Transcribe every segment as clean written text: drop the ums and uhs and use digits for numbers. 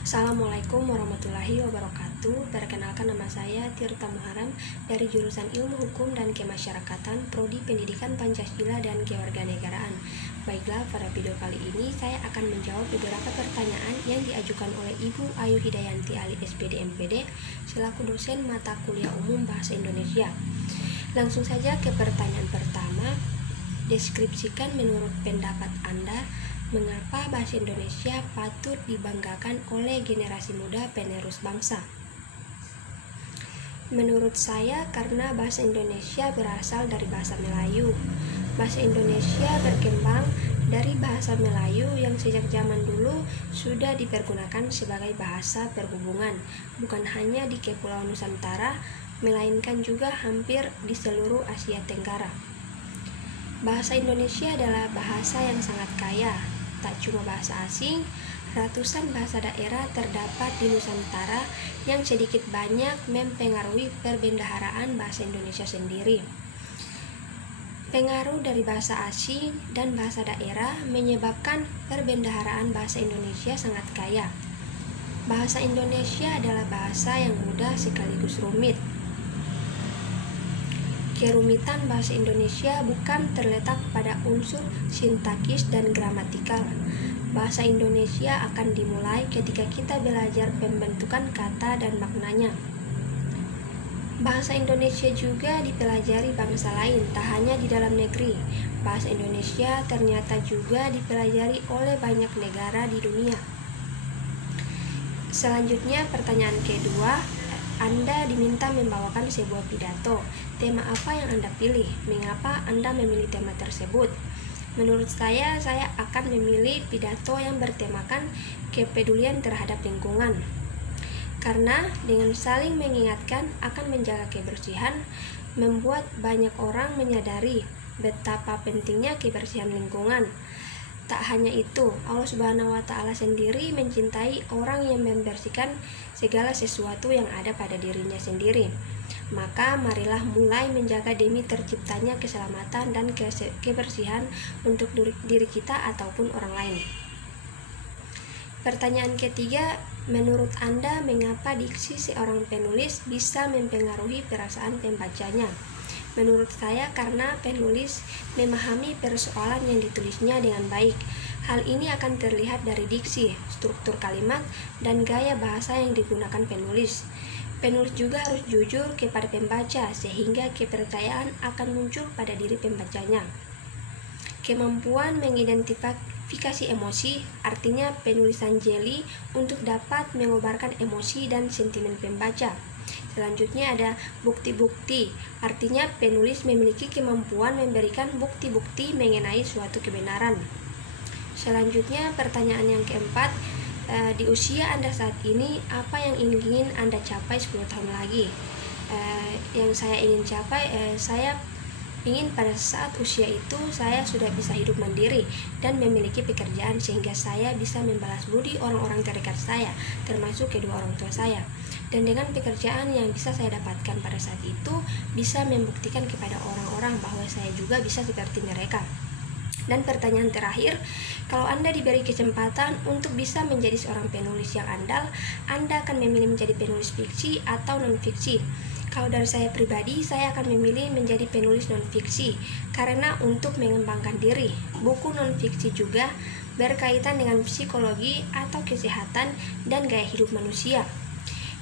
Assalamualaikum warahmatullahi wabarakatuh. Perkenalkan, nama saya Tirta Muharam dari jurusan Ilmu Hukum dan Kemasyarakatan, Prodi Pendidikan Pancasila dan Kewarganegaraan. Baiklah, pada video kali ini saya akan menjawab beberapa pertanyaan yang diajukan oleh Ibu Ayu Hidayanti Ali SPD MPD selaku dosen mata kuliah umum Bahasa Indonesia. Langsung saja ke pertanyaan pertama. Deskripsikan menurut pendapat Anda mengapa bahasa Indonesia patut dibanggakan oleh generasi muda penerus bangsa. Menurut saya, karena bahasa Indonesia berasal dari bahasa Melayu. Bahasa Indonesia berkembang dari bahasa Melayu yang sejak zaman dulu sudah dipergunakan sebagai bahasa perhubungan, bukan hanya di Kepulauan Nusantara, melainkan juga hampir di seluruh Asia Tenggara. Bahasa Indonesia adalah bahasa yang sangat kaya. Tak cuma bahasa asing, ratusan bahasa daerah terdapat di Nusantara yang sedikit banyak mempengaruhi perbendaharaan bahasa Indonesia sendiri. Pengaruh dari bahasa asing dan bahasa daerah menyebabkan perbendaharaan bahasa Indonesia sangat kaya. Bahasa Indonesia adalah bahasa yang mudah sekaligus rumit. Kerumitan bahasa Indonesia bukan terletak pada unsur sintakis dan gramatikal. Bahasa Indonesia akan dimulai ketika kita belajar pembentukan kata dan maknanya. Bahasa Indonesia juga dipelajari bangsa lain, tak hanya di dalam negeri. Bahasa Indonesia ternyata juga dipelajari oleh banyak negara di dunia. Selanjutnya, pertanyaan kedua. Anda diminta membawakan sebuah pidato. Tema apa yang Anda pilih? Mengapa Anda memilih tema tersebut? Menurut saya akan memilih pidato yang bertemakan kepedulian terhadap lingkungan. Karena dengan saling mengingatkan akan menjaga kebersihan, membuat banyak orang menyadari betapa pentingnya kebersihan lingkungan. Tak hanya itu, Allah Subhanahu wa Ta'ala sendiri mencintai orang yang membersihkan segala sesuatu yang ada pada dirinya sendiri. Maka marilah mulai menjaga demi terciptanya keselamatan dan kebersihan untuk diri kita ataupun orang lain. Pertanyaan ketiga, menurut Anda mengapa diksi seorang penulis bisa mempengaruhi perasaan pembacanya? Menurut saya karena penulis memahami persoalan yang ditulisnya dengan baik. Hal ini akan terlihat dari diksi, struktur kalimat, dan gaya bahasa yang digunakan penulis. Penulis juga harus jujur kepada pembaca sehingga kepercayaan akan muncul pada diri pembacanya. Kemampuan mengidentifikasi emosi, artinya penulisan jeli untuk dapat mengobarkan emosi dan sentimen pembaca. Selanjutnya ada bukti-bukti, artinya penulis memiliki kemampuan memberikan bukti-bukti mengenai suatu kebenaran. Selanjutnya pertanyaan yang keempat, di usia Anda saat ini, apa yang ingin Anda capai 10 tahun lagi? Yang saya ingin capai, saya ingin pada saat usia itu saya sudah bisa hidup mandiri dan memiliki pekerjaan sehingga saya bisa membalas budi orang-orang terdekat saya, termasuk kedua orang tua saya. Dan dengan pekerjaan yang bisa saya dapatkan pada saat itu, bisa membuktikan kepada orang-orang bahwa saya juga bisa seperti mereka. Dan pertanyaan terakhir, kalau Anda diberi kesempatan untuk bisa menjadi seorang penulis yang andal, Anda akan memilih menjadi penulis fiksi atau non-fiksi? Kalau dari saya pribadi, saya akan memilih menjadi penulis non-fiksi, karena untuk mengembangkan diri. Buku non-fiksi juga berkaitan dengan psikologi atau kesehatan dan gaya hidup manusia.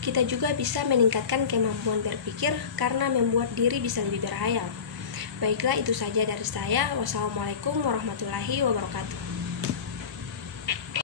Kita juga bisa meningkatkan kemampuan berpikir karena membuat diri bisa lebih berhayal. Baiklah, itu saja dari saya. Wassalamualaikum warahmatullahi wabarakatuh.